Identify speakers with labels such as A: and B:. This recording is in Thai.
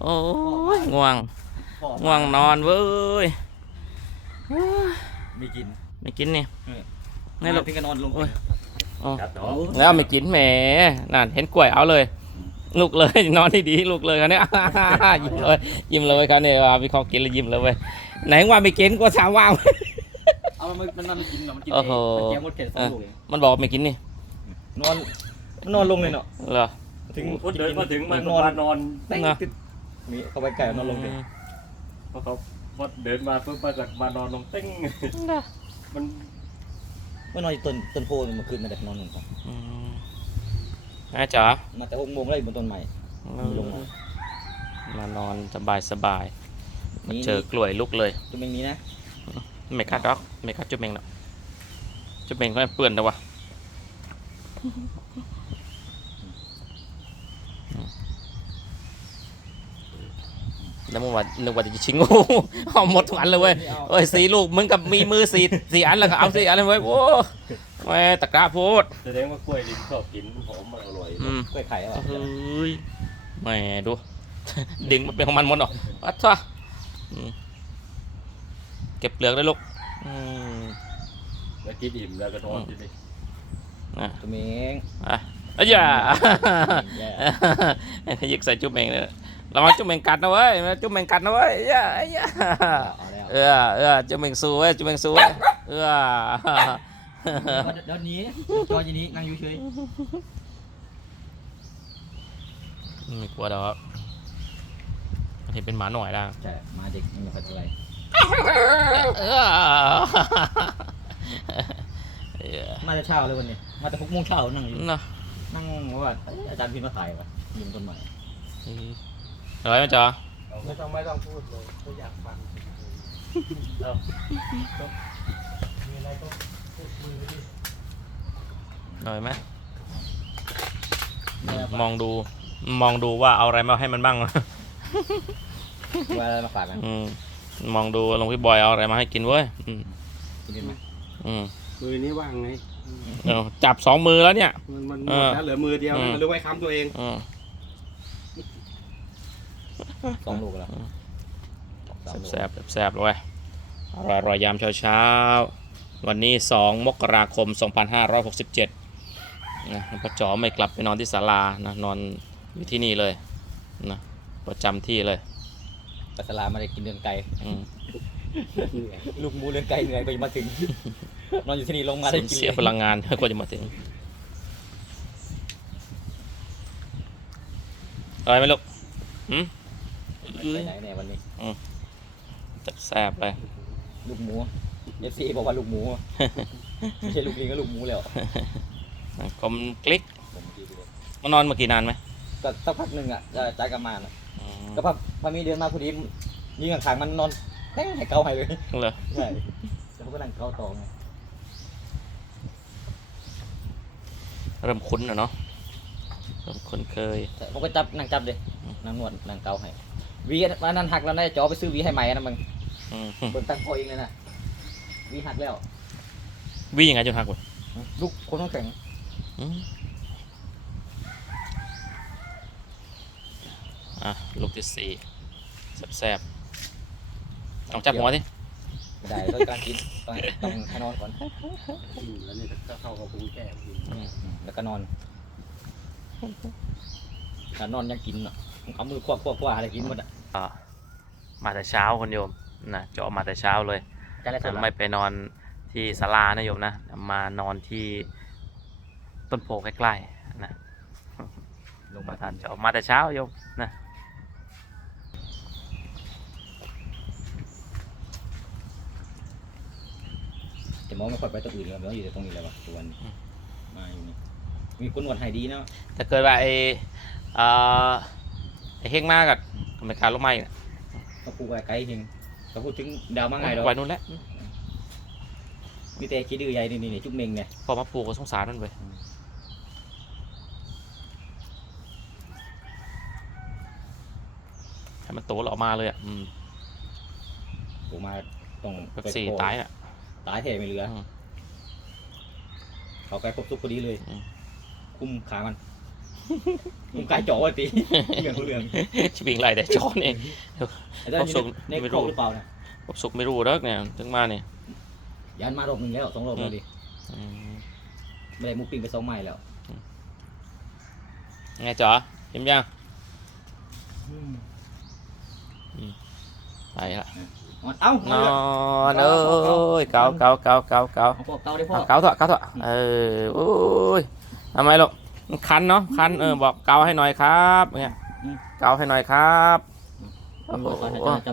A: โอ้ยง่วง
B: พ่อ
A: ง่วงนอนเว้ย
B: ไม่กิน
A: ไม่กินนี่
B: นี่เราพี่ก็นอนลง
A: โอ้ยอ๋อ
B: ครับเนาะ
A: แล้วไม่กินแหมนั่นเห็นกล้วยเอาเลย ลุกเลยนอนที่ดีลุกเลยครับเนี่ยยิ้มเลยยิ้มเลยครับเนี่ยว่ามีของกินแล้วยิ้มเลยเว้ยไหนว่าไม่กินก็ถามว่าง
B: เอามันมันมันกินเหรอมันกิน
A: โอ้โห
B: มันแกมดเข็ดสองลูกเอง
A: มันบอกไม่กินนี่
B: นอนมันนอนลงเลยเนาะ
A: เหรอ
B: ถึง
C: พอเดินมาถึงมัน
B: นอน
C: มานอน
B: เต้ง
A: นะ
B: ติดนี่เข้าไปไก่นอนลงเลย
C: พอเขาพอเดินมาปุ๊บมาจากมานอนลงเต้งมัน
B: เมื่อนอนอยู่ต้นต้นโพธิ์เมื่อคืนมาจากนอนลงก่อน
A: อืมน่าจ๋า
B: มาแต่หกโมงแล้วอยู่บนต้นใหม่ลงมา
A: มานอนสบายสบายมา
B: นี่
A: เจอกล้วยลุกเลย
B: จะเป็นนี้นะ
A: ไม่กัดหรอกไม่กัดจุ๊บเมงหรอกจุ๊บเมงก็เปื่อนแต่วะ แล้วมึงว่านึกว่าจะชิงงูเอาหมดทุกอันเลยเว้ยเอ้ยสีลูกมึงกับมีมือสีสี่อันแล้วก็เอาสี่อันเลยเว้ยโอ้แม่ตะกร้าพูด
C: แสดงว่ากล้วยดิบชอบกินหอมมันอร่อย
A: อืม
B: กล้วยไข่อะไร
A: เฮ้ยแม่ดู ดึงมันเป็นของมันหมดหรอวัดซะอืมเก็บเปลือกได้ลูกอืม
C: แล้วกินอิ่มแล้วก็นอนทีนี้
A: อะ
B: ตัวเมง
A: อะอ้ยอย่า
B: แย่
A: ยิกใส่จุ๊บเมงเลย ระวังจุ๊บเมงกัดนะเว้ยจุ๊บเมงกัดนะเว้ยอย่าอย่า
B: เอาแล้ว
A: เออเออจุ๊บเมงสู้เว้ยจุ๊บเมงสู้เว้ยเออ
B: เดี๋ยวนี้จอยีนี้นั่งอยู่เฉย
A: ไม่กลัวดอกมันเห็นเป็นหมาหน่อยแล้ว
B: ใช่มาเด็กไม่ค่อยเท่าไหร่
A: เออเออ
B: มาแต่เช้าเลยวันนี้ มาแต่หกโมงเช้านั่งอยู่
A: เนาะ
B: นั่งว่าเอ้ยอาจารย์พิมพ์มาถ่ายวะยิงต้นใหม่
A: อะไรไหมจ๊ะ
D: ไม่ต้องไม่ต้องพูดเลยไม่อยากฟังมีอะไรก็พูดคุยไปดิ
A: หน่อยไหมมองดู มองดูว่าเอาอะไรมาให้มันบ้าง
B: ว่าอะไรมาฝากกัน
A: อืมมองดูหลวงพี่บอยเอาอะไรมาให้กินเว้ยอืม
B: กินได้ไหม
A: อืม
D: มือนี้ว่างไง
A: เอาจับสองมือแล้วเนี่ย
D: มันมันห
A: เอ
D: มด
A: อ
D: แล้วเหลือมือเดียว
A: อืม
D: มันรู้ไว้ค้ำตัวเอง
A: อืม
B: สองลูกแล้วสามลูก
A: แซ่บๆแซ่บๆเลยอร่อยอร่อยยามเช้าเช้าๆ วันนี้ 2 มกราคม 2567นะหลวงพ่อจ๋อไม่กลับไปนอนที่ศาลานะนอนอยู่ที่นี่เลยนะประจำที่เลย
B: ปัสสลามาได้กินเดือนไก่
A: อืม
B: ลูกหมูเดือนไก่เหนื่อยไปมาถึง นอนอยู่ที่นี่ลงมาได้
A: สูญ
B: กิน
A: เสียพลังงานกว่าจะมาถึงอะไรไหมลูกหืม
B: ไปไหนเนี่ยวันนี้
A: แซ่บๆเลย
B: ลูกหมูเอฟซีบอกว่าลูกหมู ไม่ใช่ลูกลิงก็ลูกหมูแล้ว
A: กลมกลิก
B: ผมคิดดู
A: มานอนมากี่นานไหม
B: ก็สักพักหนึ่งอะจะจ่ายกลับมาน่ะ
A: อืม
B: ก็พักมันมีเดือนมาพอดียิงข้างๆมันนอนแห้งให้เกาให้เลย
A: เหรอ
B: ใช่แล้วเขาก็นั่งเกาต่อไง
A: เริ่มคุ้นแล้วเนาะเริ่มคุ้นเคย
B: ใช่ผมก็จับนั่งจับเลยนั่งนวดนั่งเกาให้ วีวันนั้นหักแล้วได้จอไปซื้อวีให้ใหม่นะมึง
A: อืม
B: เบิ่งตั้งพอเองเลยนะวีหักแล้ว
A: วิ่งยังไงจนหักวะ
B: ลูกคนต้องแข็ง
A: อืมอะลูกที่สี่แซ่บๆต้องจับหัวสิ
B: ไม่ได้ต้องการกินต้องต้องให้นอนก่อน
D: อืมแล้วนี่ก็เข้ากับปรุงแก้กิน
A: อืม
B: แล้วก็นอน การนอนยังกินอะเอามือควบควบควบอะไรกินหมดอะ
A: อะมาแต่เช้าคนโยมนะเจาะมาแต่เช้าเลย
B: จะได้สลั
A: ไม่
B: บ
A: ไปนอนที่ศาลานะโยมนะมานอนที่ต้นโพใกล้ๆนะ
B: ลง
A: ป
B: มา
A: ระธานจะออกมาแต่เช้าโยมนะ
B: แต่หมอไม่ค่อยไปตัวอื่นเลยหมออยู่แต่ตรงนี้เลยวะตัวนมาอยู่นี่ มีคนนวดให้ดีเนาะ
A: ถ้าเกิดว่าไอ้เอ่อไอ้เฮงมากกับกรรมการลงไม้น่ะ
B: ก็พูดไว้ไกลจริงก็พูดถึงดาวมาไงเรา
A: ไว้นู่นแหละ
B: มีแต่คิดดื้อใหญ่นี่นี่จุ๊บเมงเนี่ย
A: พอมาปลูกก็สงสารมันไปให้มันโตแล้วออกมาเลยอะอืม
B: ผมมาต้อง
A: แบบสี่ตายอะ
B: ตายแท้ไม่เหลือ
A: อืม
B: เขาใกล้ครบทุกพอดีเลย
A: อืม
B: คุมขามันมึงกายจ่อว่าตีเรื่องของเรื่อง
A: ชิบิงไรแต่จอนเอง
B: ไอ้เจ้า
A: เอาส่ง
B: ใน
A: ไม่
B: ค
A: รู้
B: รบหรือเปล่านะ
A: ผมสุกไม่รู้เด้อเนี่ยถึงมาเนี่ย
B: ยันมารอบหนึงแล้วสองรอบแล้วดิ
A: อืม
B: ไม่ได้หมูปิ้งไปสองไม้แล้ว
A: ไงจ๋อเห็นยังไปละ
B: เอ้าน
A: อนเอ้ยเกาเกาเกาเกาเกา
B: เอาพวกเกาได้พ่อ
A: เอาเกาเถอะเกาเถอะเออโอ้ย ทำไมลูกมันคันเนาะคันเออบอกเกาให้หน่อยครับเนี่ยเกาให้หน่อยครับ
B: ตำรวจก่อนนะ